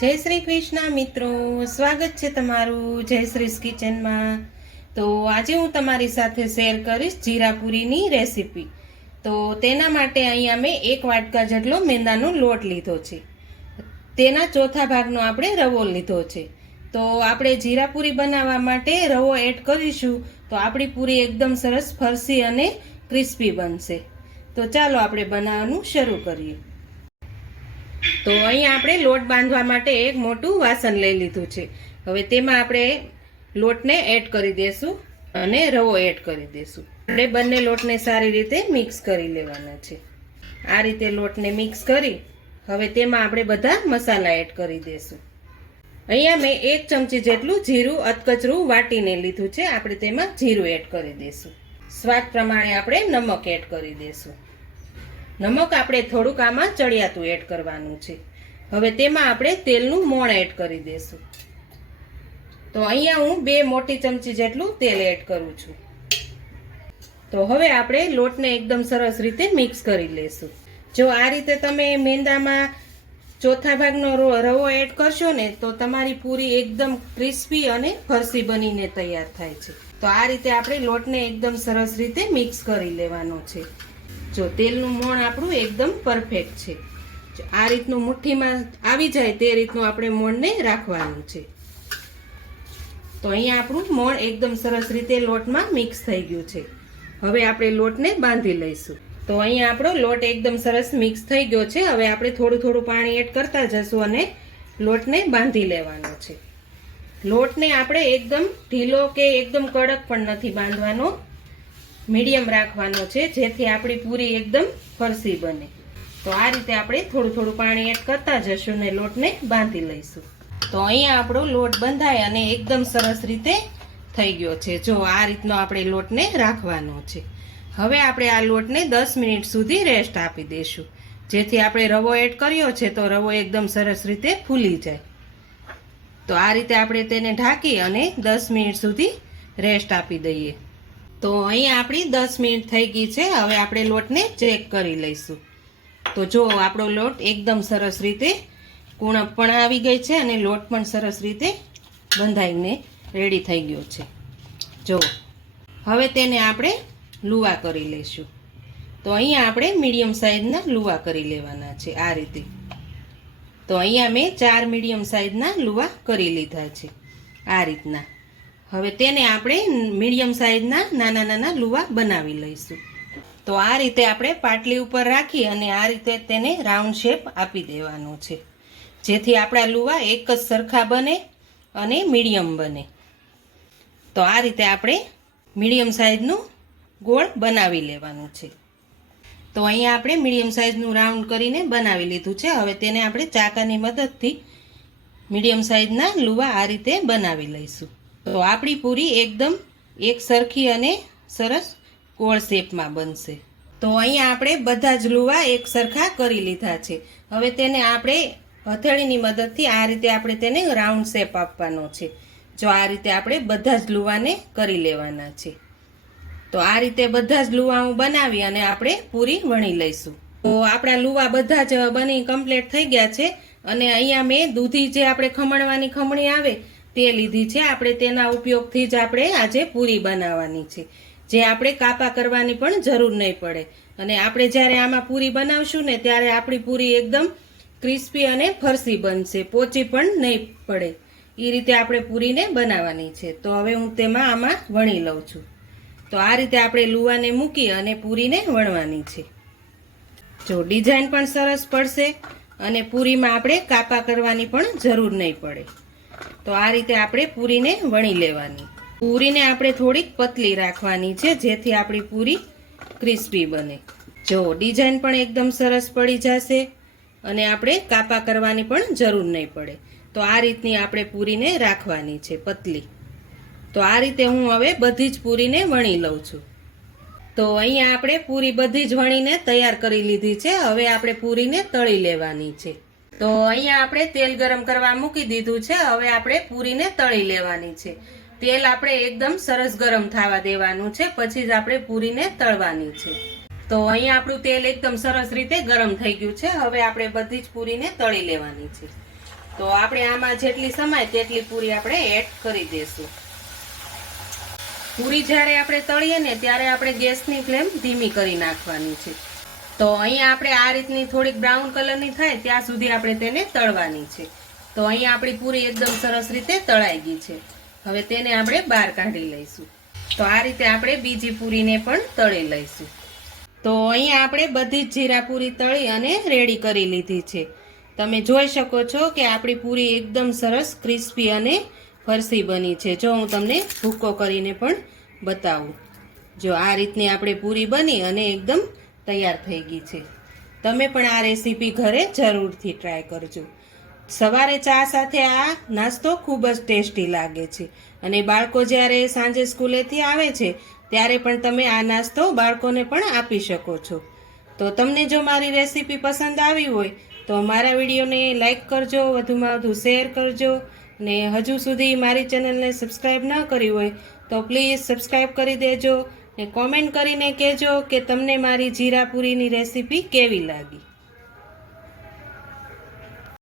જય શ્રી કૃષ્ણ મિત્રો, સ્વાગત છે તમારું જયશ્રીસ કિચનમાં। તો આજે હું તમારી સાથે શેર કરીશ જીરાપુરીની રેસીપી। તો તેના માટે અહીંયા મેં 1 વાટકા જેટલો મેંદાનો લોટ લીધો છે, તેના ચોથા ભાગનો આપણે રવો લીધો છે। તો આપણે જીરાપુરી બનાવવા માટે રવો એડ કરીશું તો આપણી પૂરી એકદમ સરસ ફરસી અને ક્રિસ્પી બનશે। તો ચાલો આપણે બનાવવાનું શરૂ કરીએ। તો અહીંયા આપણે લોટ બાંધવા માટે એક મોટું વાસણ લઈ લીધું છે। હવે તેમાં આપણે લોટને એડ કરી દેશું અને રવો એડ કરી દેશું। આપણે બંને લોટને સારી રીતે મિક્સ કરી લેવાના છે। આ રીતે લોટને મિક્સ કરી હવે તેમાં આપણે બધા મસાલા એડ કરી દેશું। અહીંયા મેં 1 ચમચી જેટલું જીરું અધકચરું વાટીને લીધું છે, આપણે તેમાં જીરું એડ કરી દેશું। સ્વાદ પ્રમાણે આપણે નમક એડ કરી દેશું। નમક આપણે થોડુંક આમાં ચડિયાતું એડ કરવાનું છે। હવે તેમાં આપણે તેલનું મોણ એડ કરી દેશું। તો અહીંયા હું 2 મોટી ચમચી જેટલું તેલ એડ કરું છું। તો હવે આપણે લોટને એકદમ સરસ રીતે મિક્સ કરી લેશું। જો આ રીતે તમે મેંદામાં ચોથા ભાગનો રવો એડ કરશો ને તો તમારી પૂરી એકદમ ક્રિસ્પી અને ફરસી બનીને તૈયાર થાય છે। તો આ રીતે આપણે લોટને એકદમ સરસ રીતે મિક્સ કરી લેવાનો છે। જો તેલનું મોણ આપણું એકદમ પરફેક્ટ છે, આ રીતનું મુઠ્ઠીમાં આવી જાય તે રીતનું આપણે મોણને રાખવાનું છે। તો અહીંયા આપણું મોણ એકદમ સરસ રીતે લોટમાં મિક્સ થઈ ગયું છે। હવે આપણે લોટને બાંધી લઈશું। તો અહીંયા આપણો લોટ એકદમ સરસ મિક્સ થઈ ગયો છે। હવે આપણે થોડું થોડું પાણી એડ કરતા જશું અને લોટને બાંધી લેવાનો છે। લોટને આપણે એકદમ ઢીલો કે એકદમ કડક પણ નથી બાંધવાનો, મીડિયમ રાખવાનો છે, જેથી આપણી પૂરી એકદમ ફરસી બને। તો આ રીતે આપણે થોડું થોડું પાણી એડ કરતા જશું ને લોટને બાંધી લઈશું। તો અહીંયા આપણો લોટ બંધાય અને એકદમ સરસ રીતે થઈ ગયો છે। જો આ રીતનો આપણે લોટને રાખવાનો છે। હવે આપણે આ લોટને 10 મિનિટ સુધી રેસ્ટ આપી દઈશું, જેથી આપણે રવો એડ કર્યો છે તો રવો એકદમ સરસ રીતે ફૂલી જાય। તો આ રીતે આપણે તેને ઢાંકી અને 10 મિનિટ સુધી રેસ્ટ આપી દઈએ। તો અહીંયા આપણી 10 મિનિટ થઈ ગઈ છે। હવે આપણે લોટને ચેક કરી લઈશું। તો જો આપણો લોટ એકદમ સરસ રીતે કુણપ પણ આવી ગઈ છે અને લોટ પણ સરસ રીતે બંધાઈને રેડી થઈ ગયો છે। જો હવે તેને આપણે લુવા કરી લઈશું। તો અહીંયા આપણે મીડિયમ સાઈઝના લુવા કરી લેવાના છે આ રીતે। તો અહીંયા મેં 4 મીડિયમ સાઈઝના લુવા કરી લીધા છે આ રીતના। હવે તેને આપણે મીડિયમ સાઈઝના નાના નાના લુવા બનાવી લઈશું। તો આ રીતે આપણે પાટલી ઉપર રાખી અને આ રીતે તેને રાઉન્ડ શેપ આપી દેવાનો છે, જેથી આપણા લુવા એક જ સરખા બને અને મીડિયમ બને। તો આ રીતે આપણે મીડિયમ સાઈઝનું ગોળ બનાવી લેવાનું છે। તો અહીંયા આપણે મીડિયમ સાઈઝનું રાઉન્ડ કરીને બનાવી લીધું છે। હવે તેને આપણે ચાકાની મદદથી મીડિયમ સાઈઝના લુવા આ રીતે બનાવી લઈશું। તો આપણી પૂરી એકદમ એક સરખી અને સરસ ગોળ શેપમાં બનશે। તો અહીંયા આપણે બધા જ લુવા એક સરખા કરી લીધા છે। હવે તેને આપણે હથેળીની મદદથી આ રીતે આપણે તેને રાઉન્ડ શેપ આપવાનો છે। જો આ રીતે આપણે બધા જ લુવાને કરી લેવાના છે। તો આ રીતે બધા જ લુવા હું બનાવી અને આપણે પૂરી વણી લઈશું। તો આપણા લુવા બધા જ બની કમ્પ્લીટ થઈ ગયા છે અને અહીંયા મેં દૂધી જે આપણે ખમણવાની ખમણી આવે તે લીધી છે। આપણે તેના ઉપયોગથી જ આપણે આજે પૂરી બનાવવાની છે, જે આપણે કાપા કરવાની પણ જરૂર નહીં પડે અને આપણે જ્યારે આમાં પૂરી બનાવશું ને ત્યારે આપણી પૂરી એકદમ ક્રિસ્પી અને ફરસી બનશે, પોચી પણ નહીં પડે। એ રીતે આપણે પૂરીને બનાવવાની છે। તો હવે હું તેમાં આમાં વણી લઉં છું। તો આ રીતે આપણે લુવાને મૂકી અને પૂરીને વણવાની છે। જો ડિઝાઇન પણ સરસ પડશે અને પૂરીમાં આપણે કાપા કરવાની પણ જરૂર નહીં પડે। તો આ રીતે આપણે પૂરીને વણી લેવાની। પૂરીને આપણે થોડીક પતલી રાખવાની છે, જેથી આપણી પૂરી ક્રિસ્પી બને। જો ડિઝાઇન પણ એકદમ સરસ પડી જશે અને આપણે કાપા કરવાની પણ જરૂર નહીં પડે। તો આ રીતની આપણે પૂરીને રાખવાની છે પતલી। તો આ રીતે હું હવે બધી જ પૂરીને વણી લઉં છું। તો અહીંયા આપણે પૂરી બધી જ વણીને તૈયાર કરી લીધી છે। હવે આપણે પૂરીને તળી લેવાની છે। તો અહીંયા આપણે તેલ ગરમ કરવા મૂકી દીધું છે। હવે આપણે પૂરીને તળી લેવાની છે। તેલ આપણે એકદમ સરસ ગરમ થવા દેવાનું છે, પછી જ આપણે પૂરીને તળવાની છે। તો અહીંયા આપણું તેલ એકદમ સરસ રીતે ગરમ થઈ ગયું છે। હવે આપણે બધી જ પૂરીને તળી લેવાની છે। તો આપણે આમાં જેટલી સમાય તેટલી પૂરી આપણે એડ કરી દઈશું. પૂરી જ્યારે આપણે તળીએ ને ત્યારે આપણે ગેસની ફ્લેમ ધીમી કરી નાખવાની છે. તો અહીંયા આપણે આ રીતની થોડીક બ્રાઉન કલરની થાય ત્યાં સુધી આપણે તેને તળવાની છે. તો અહીંયા આપણી પૂરી એકદમ સરસ રીતે તળાઈ ગઈ છે. હવે તેને આપણે બહાર કાઢી લઈશું. તો આ રીતે આપણે બીજી પૂરીને પણ તળી લઈશું. તો અહીંયા આપણે બધી જ જીરા પૂરી તળી અને રેડી કરી લીધી છે. તમે જોઈ શકો છો કે આપણી પૂરી એકદમ સરસ ક્રિસ્પી અને ફરસી બની છે. જો હું તમને ભૂકો કરીને પણ બતાવું. જો આ રીતની આપણે પૂરી બની અને એકદમ તૈયાર થઈ ગઈ છે. તમે પણ આ રેસીપી ઘરે જરૂરથી ટ્રાય કરજો. સવારે ચા સાથે આ નાસ્તો ખૂબ જ ટેસ્ટી લાગે છે અને બાળકો જ્યારે સાંજે સ્કૂલેથી આવે છે ત્યારે પણ તમે આ નાસ્તો બાળકોને પણ આપી શકો છો. તો તમને જો મારી રેસીપી પસંદ આવી હોય તો મારા વિડીયોને લાઈક કરજો, વધુમાં વધુ શેર કરજો ને હજુ સુધી મારી ચેનલને સબસ્ક્રાઈબ ન કરી હોય તો પ્લીઝ સબસ્ક્રાઈબ કરી દેજો ને કોમેન્ટ કરીને કહેજો કે તમને મારી જીરા પૂરીની રેસીપી કેવી લાગી.